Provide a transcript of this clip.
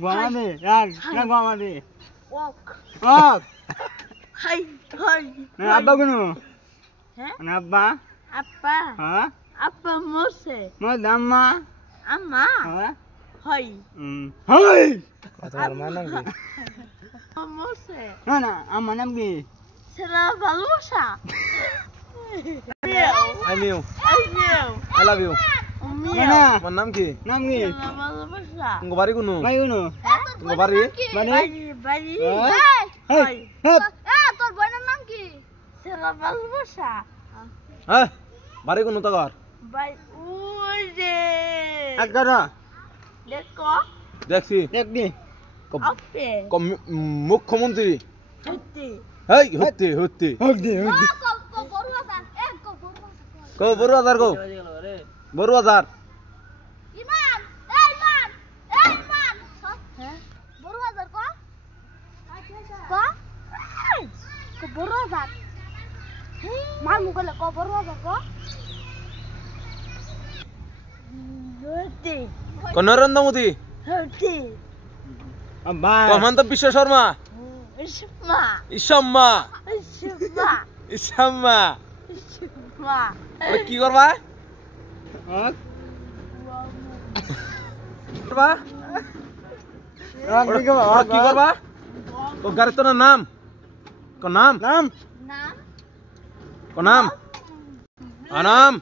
Guamadi, yan, yan guamadi. Walk. Oh, Hay, hay. na abba kuno. Hah? Na abba? Apa? Ha? Apa mose? Mo damma? Amma. Ha? Hay. Hey! তোমার মা নাম কি? Mose. Na na, amma nam ki? Sila balusa. I মিউ Ayo. I love you Na na, তোমার নাম কি? nam ki? Sila balusa. তোমার বাড়ি কোন? Mai kuno. তোমার বাড়ি? Bani? Bali. Hey! Hey! Hep! তোর বোনের নাম কি? Sila balusa. হ্যাঁ বাড়ি কোন তোর? Bali. Uy de. Agara, Dekko. দেখছি dek di. Ape. মুখ্যমন্ত্রী Hati. হেই হতে হতে Hok di, hok di. কো বড় হাজার কো বড় হাজার ইমান এই ইমান এই ইমান হ্যাঁ বড় বাজার কো কো বড় বাজার মার মুখলে কো বড় বাজার কো Hati. কো নরেন্দ্র মোদি Hati. Abba. কো হেমন্ত Biswa Sarma Isma. ইসাম্মা Isma. ইসাম্মা Isma. ওরে কি করবা Hok. করবা Hok di ko ba? ওরে কি করবা ও গাড়ি তোর নাম কো নাম Nam. Nam. কো নাম নাম